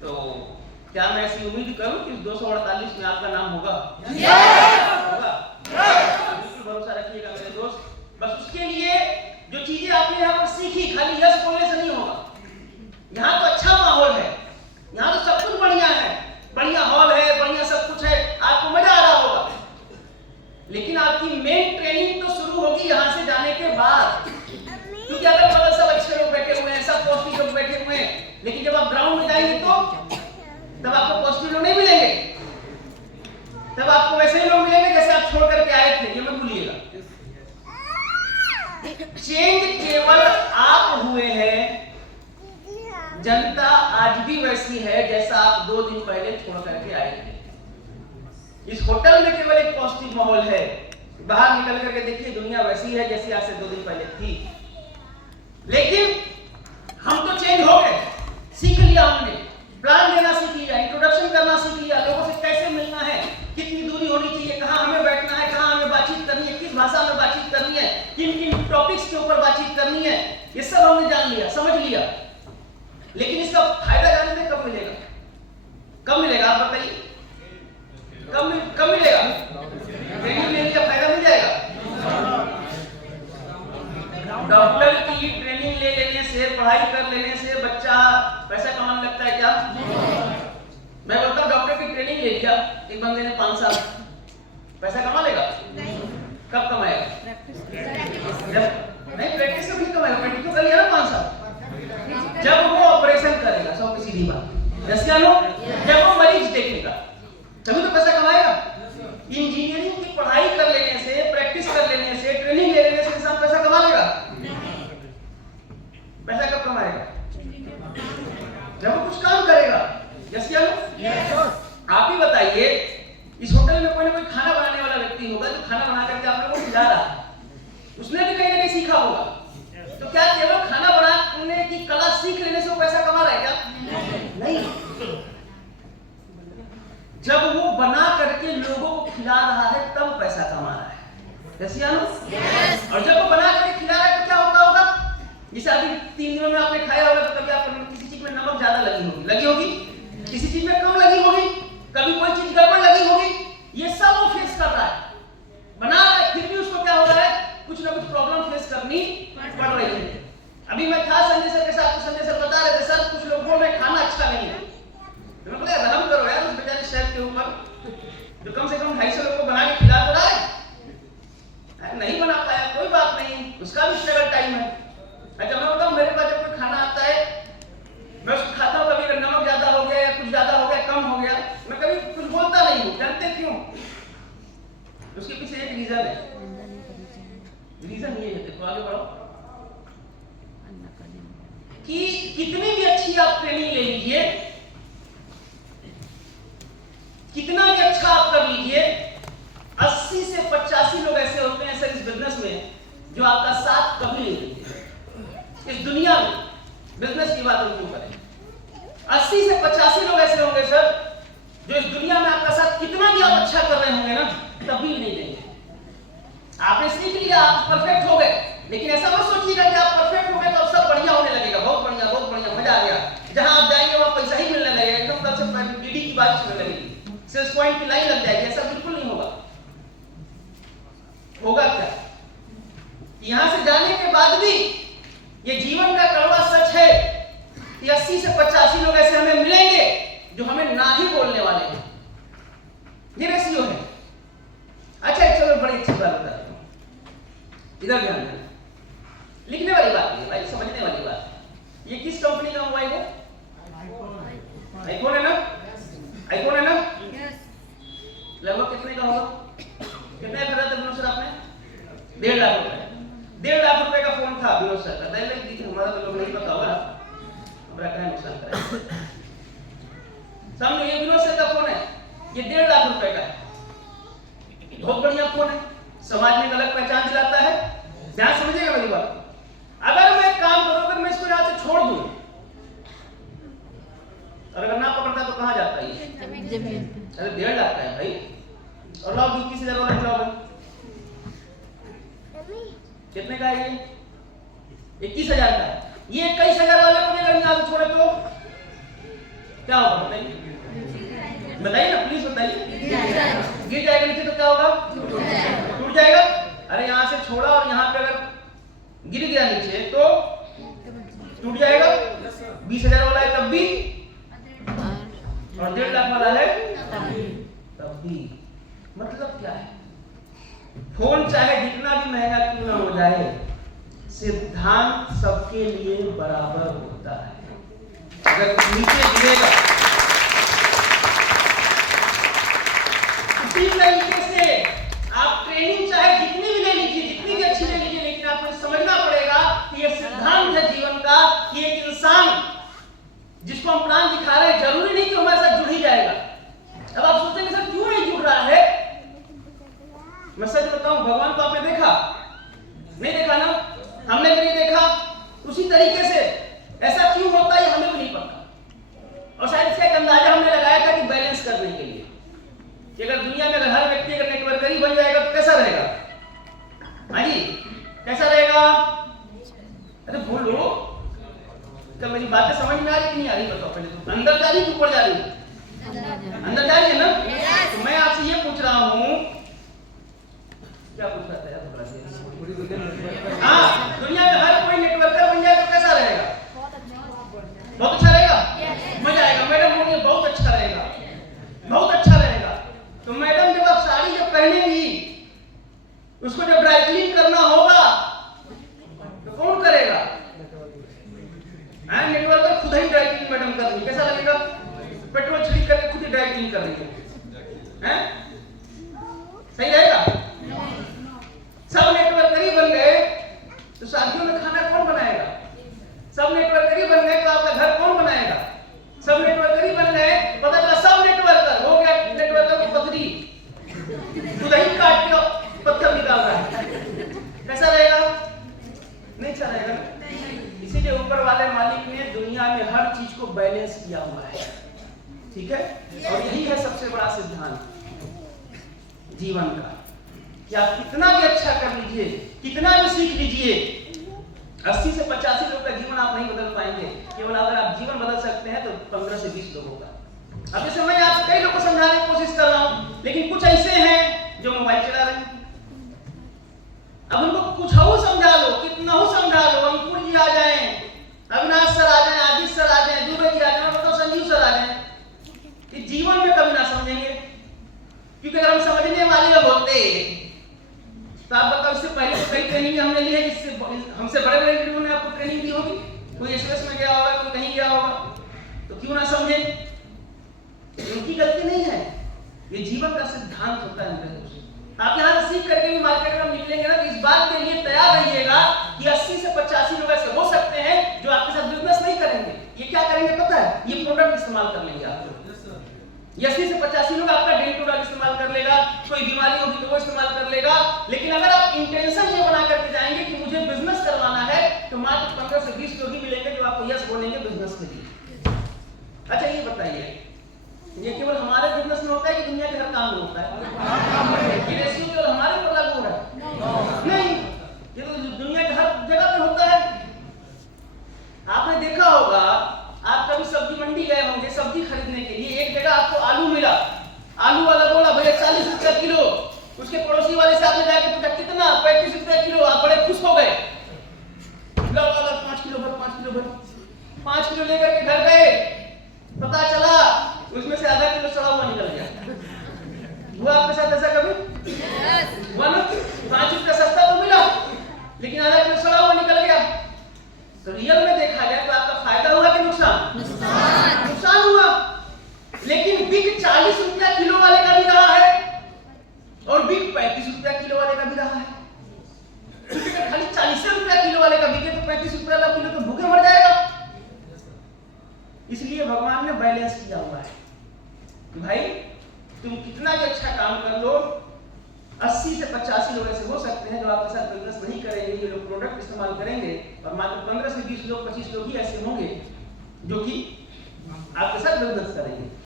तो क्या मैं ऐसी उम्मीद करूं कि 248 में आपका नाम होगा? होगा? बिल्कुल भरोसा रखिएगा मेरे दोस्त। बस उसके लिए जो चीजें आपने यहाँ पर सीखी, खाली यस बोलने से नहीं होगा। यहाँ तो अच्छा माहौल है, यहाँ तो सब कुछ बढ़िया है, बढ़िया हॉल है, बढ़िया सब कुछ है, आपको मजा आ रहा होगा। लेकिन आपकी मेन ट्रेनिंग तो शुरू होगी यहाँ से जाने के बाद। क्योंकि अगर मतलब सब अच्छे लोग बैठे हुए हैं, सब पॉजिटिव लोग बैठे हुए हैं, लेकिन जब आप ग्राउंड में जाएंगे तो तब आपको पॉजिटिव लोग नहीं मिलेंगे। तब आपको वैसे ही लोग मिलेंगे जैसे आप छोड़ करके आए थे। ये मत भूलिएगा। चेंज केवल आप हुए हैं, जनता आज भी वैसी है जैसा आप 2 दिन पहले छोड़ करके आए थे। इस होटल में केवल एक पॉजिटिव माहौल है, बाहर निकल करके देखिए दुनिया वैसी है जैसी आज से 2 दिन पहले थी। लेकिन हम तो चेंज हो गए, सीख लिया, हमने प्लान देना सीख लिया, इंट्रोडक्शन करना सीख लिया, लोगों से कैसे मिलना है, कितनी दूरी होनी चाहिए, कहाँ हमें बैठना है, कहाँ हमें बातचीत करनी है, किस भाषा में बातचीत करनी है, किन किन टॉपिक्स के ऊपर बातचीत करनी है, ये सब हमने जान लिया, समझ लिया। लेकिन इसका फायदा जानने में कब मिलेगा? कब मिलेगा आप बताइए? कब मिलेगा? ट्रेनिंग लेने का फायदा मिल जाएगा। डॉक्टर की ट्रेनिंग ले लेने से, पढ़ाई कर लेने से बच्चा पैसा कमाने लगता है क्या? मैं बोलता हूँ डॉक्टर की ट्रेनिंग ले लिया एक बंदे ने 5 साल, पैसा कमा लेगा? कब कमाएगा? नहीं, प्रैक्टिस तो भी कमाएगा। प्रैक्टिस तो कर लिया ना 5 साल। जब वो ऑपरेशन करेगा, 100 की सीधी बात, जब वो मरीज देखेगा तभी तो पैसा कमाएगा। इंजीनियरिंग की पढ़ाई कर लेने से, प्रैक्टिस कर लेने से, ट्रेनिंग ले लेने से इंसान पैसा कमा लेगा? पैसा कब कमाएगा? जब वो कुछ काम करेगा। यस या नो? आप ही बताइए, इस होटल में कोई ना कोई खाना बनाने वाला व्यक्ति होगा जो खाना बना करके आप लोगों को खिला रहा है, उसने भी कहीं ना कहीं सीखा होगा। तो क्या केवल खाना बनाने की कला सीख लेने से वो पैसा कमा रहा है क्या? नहीं। जब वो बना करके लोगों को खिला रहा है तब पैसा कमा रहा है। यस या नो? और जब वो बना करके खिला रहा है तो क्या होगा? जैसे अभी 3 दिनों में आपने खाया होगा तो कभी आपको किसी चीज में नमक ज्यादा लगी होगी, किसी चीज में कम लगी होगी, कभी कोई चीज गड़बड़ लगी होगी। ये सब वो फेस कर रहा है, बना रहा है, फिर भी उसको क्या हो रहा है? कुछ ना कुछ प्रॉब्लम फेस करनी पड़ रही है। अभी मैं था संजय सर के साथ, तो संजय सर बता रहे थे सर कुछ लोग बोल रहे खाना अच्छा नहीं है। तो मैं बोला रहम करो यार उस बेचारे शेफ के ऊपर जो कम से कम 250 लोगों को बना के खिला तो रहा है। नहीं बना पाया कोई बात नहीं, उसका भी स्ट्रगल टाइम है। अच्छा मैं बताऊं, मेरे पास जब कोई खाना आता है मैं उसको खाता हूँ, कभी अगर नमक ज्यादा हो गया या कुछ ज्यादा हो गया, कम हो गया, मैं कभी कुछ बोलता नहीं हूँ। जानते क्यों? उसके पीछे एक रीजन है। रीजन ये है, देखो आगे बढ़ो, कि कितनी भी अच्छी आप ट्रेनिंग ले लीजिए, कितना भी अच्छा आप कर लीजिए, 80 से 85 लोग ऐसे होते हैं सर इस बिजनेस में जो आपका साथ कभी नहीं देंगे। इस दुनिया में बिजनेस की बात हम क्यों करें, 80 से 85 लोग ऐसे होंगे सर जो इस दुनिया में आपका साथ कितना भी आप अच्छा कर रहे होंगे ना तभी नहीं देंगे। आपने सीख लिया, आप परफेक्ट हो गए, लेकिन ऐसा मत सोचिएगा कि आप परफेक्ट हो गए तो सब बढ़िया होने लगेगा, बहुत बढ़िया मजा आ गया, जहां आप जाएंगे वहां पैसा ही मिलने लगेगा, एकदम तब से डीडी की बात सुनने लगेगी, सेल्स पॉइंट की लाइन लग जाएगी। ऐसा बिल्कुल नहीं होगा। होगा क्या? यहां से जाने के बाद भी ये जीवन का कड़वा सच है कि 80 से 85 लोग ऐसे हमें मिलेंगे जो हमें ना ही बोलने वाले हैं। ये रेशियो है। अच्छा चलो बड़ी अच्छी बात बता देता हूं, इधर ध्यान देना, लिखने वाली बात नहीं है भाई, समझने वाली बात। ये किस कंपनी का मोबाइल है? आईफोन है ना? आईफोन है ना? लगभग कितने का होगा? कितने खरीदा था विनोद सर आपने? 1.5 लाख रुपए। 1.5 लाख रुपए का फोन था विनोद सर का। हमारा तो लोग नहीं पता होगा, हमारा क्या नुकसान करेगा। सामने ये विनोद सर का फोन है, ये 1.5 लाख रुपए का है, बहुत बढ़िया फोन है, समाज में एक अलग पहचान दिलाता है। ध्यान समझिएगा मेरी बात। अगर मैं काम करूं, अगर मैं इसको यहां से छोड़ दूं और अगर ना पकड़ता तो कहां जाता है? अरे 1.5 लाख का है भाई, और लाओ 21,000 वाला लाओ भाई। कितने का है ये? 21,000 का है। ये 21,000 वाले को अगर यहां से छोड़े तो क्या होगा बताइए, बताइए ना प्लीज बताइए। गिर जाएगा नीचे तो क्या होगा, टूट जाएगा। अरे यहाँ से छोड़ा और यहाँ पे अगर गिर गया नीचे तो टूट जाएगा। 20,000 वाला है तब भी, और 1.5 लाख वाला है तब भी। मतलब क्या है, फोन चाहे जितना भी महंगा क्यों ना हो जाए, सिद्धांत सबके लिए बराबर होता है। अगर नीचे गिरेगा, उसी तरीके से आप ट्रेनिंग चाहे जितनी भी ले लीजिए, जितनी भी अच्छी ले लीजिए, लेकिन आपको समझना पड़ेगा कि यह सिद्धांत है जीवन का कि एक इंसान जिसको हम प्लान दिखा रहे हैं, जरूरी नहीं कि हमारे साथ जुड़ ही जाएगा। अब आप सोचेंगे सर क्यों नहीं जुड़ रहा है? मैं सच बताऊं, भगवान को आपने देखा नहीं, देखा ना, हमने भी नहीं देखा। उसी तरीके से ऐसा क्यों होता है हमें भी नहीं पता। और शायद इसका एक अंदाजा हमने लगाया था कि बैलेंस करने के लिए कि अगर दुनिया में अगर हर व्यक्ति अगर नेटवर्कर ही बन जाएगा तो कैसा रहेगा? हाँ जी, कैसा रहेगा? अरे बोलो, क्या मेरी बातें समझ में आ रही कि नहीं आ रही? बताओ पहले तो। अंदर जा रही कि ऊपर जा रही? अंदर जा रही है ना? तो मैं आपसे ये पूछ रहा हूँ, क्या पूछ रहा था यार? हाँ, दुनिया में हर कोई नेटवर्कर बन जाए तो कैसा रहेगा? बहुत अच्छा रहेगा, मजा आएगा। मैडम बोलिए बहुत अच्छा रहेगा, बहुत अच्छा रहेगा। तो मैडम जब आप साड़ी जब पहनेंगी, उसको जब ड्राई क्लीन करना होगा तो कौन करेगा? नेटवर्कर खुद ही ड्राई क्लीन मैडम कर रही, कैसा लगेगा? पेट्रोल छिड़क करके खुद ही ड्राई क्लीन कर रही है, सही रहेगा? सब नेटवर्कर ही बन गए तो शादियों में खाना कौन बनाएगा? सब नेटवर्कर ही बन गए तो आपका घर कौन बनाएगा? सब नेटवर्कर ही बन गए, पता चला सब नेटवर्कर हो गया, नेटवर्कर को पत्नी दुल्हन काट के पत्थर निकाल रहा है, कैसा रहेगा? नहीं अच्छा रहेगा। इसीलिए ऊपर वाले मालिक ने दुनिया में हर चीज को बैलेंस किया हुआ है, ठीक है? और यही है सबसे बड़ा सिद्धांत जीवन का कि आप कितना भी अच्छा कर लीजिए, कितना भी सीख लीजिए, 80 से 85 लोगों का जीवन आप नहीं बदल पाएंगे। केवल अगर आप जीवन बदल सकते हैं तो 15 से 20 लोगों का। अब जैसे मैं आप कई लोगों को समझाने की कोशिश कर रहा हूं, लेकिन कुछ ऐसे हैं जो मोबाइल चला रहे हैं। अब उनको कुछ हो समझा लो, कितना हो समझा लो, अंकुर जी आ जाए, अविनाश सर आ जाए, आदित्य सर आ जाए, दुबे जी आ जाए, बताओ संजीव सर आ जाए, कि जीवन में कभी ना समझेंगे। क्योंकि अगर हम समझने वाले होते तो आप बताओ, इससे पहले तो कई ट्रेनिंग हमने ली है, जिससे हमसे बड़े बड़े लीडरों ने आपको ट्रेनिंग दी होगी, कोई एक्सप्रेस में गया होगा, कोई कहीं गया होगा, तो क्यों ना समझे? उनकी गलती नहीं है, ये जीवन का सिद्धांत होता है। आप यहाँ से सीख करके भी मार्केट में निकलेंगे ना, तो इस बात के लिए तैयार रहिएगा कि 80 से 85 लोग ऐसे हो सकते हैं जो आपके साथ बिजनेस नहीं करेंगे। ये क्या करेंगे पता है? ये प्रोडक्ट इस्तेमाल कर लेंगे आप। 80 से 85 लोग आपका डे टू डे इस्तेमाल कर लेगा, कोई बीमारी होगी तो वो इस्तेमाल कर लेगा। लेकिन अगर आप इंटेंशन ये बना करके जाएंगे कि मुझे बिजनेस करवाना है, तो मात्र 15 से 20 लोग ही मिलेंगे जो आपको यस बोलेंगे बिजनेस के लिए। अच्छा ये बताइए, ये केवल हमारे बिजनेस में होता है कि दुनिया के हर काम में होता है? ये रेशियो केवल हमारे ऊपर लागू हो रहा है? नहीं, ये तो दुनिया के हर जगह पे होता है। आपने देखा होगा, आप कभी सब्जी मंडी गए होंगे सब्जी खरीदने के लिए, एक जगह आपको आलू मिला, आलू वाला बोला भैया 40 रुपया किलो, उसके पड़ोसी वाले से आपने जाके पूछा कितना? 35 रुपया किलो। आप बड़े खुश हो गए, 5 किलो भर, 5 किलो भर, 5 किलो लेकर के घर गए, पता चला उसमें से आधा किलो सड़ा हुआ निकल गया। हुआ आपके साथ ऐसा कभी? हुआ ना? 5 रुपया सस्ता तो मिला, लेकिन आधा किलो सड़ा हुआ निकल गया। तो रियल में देखा जाए तो आपका फायदा हुआ कि नुकसान? नुकसान हुआ। लेकिन बिग 40 रुपया किलो वाले का भी रहा है और बिग 35 रुपया किलो वाले का भी रहा है। क्योंकि खाली 40 रुपया किलो वाले का बिके तो 35 रुपया वाला किलो तो भूखे मर जाएगा। इसलिए भगवान ने बैलेंस किया हुआ है कि भाई तुम कितना भी अच्छा काम कर लो, 80 से 85 लोग ऐसे हो सकते हैं जो आपके साथ बिजनेस नहीं करेंगे, ये लोग प्रोडक्ट इस्तेमाल करेंगे, और मात्र 15 से 20 लोग 25 लोग ही ऐसे होंगे जो कि आपके साथ बिजनेस करेंगे।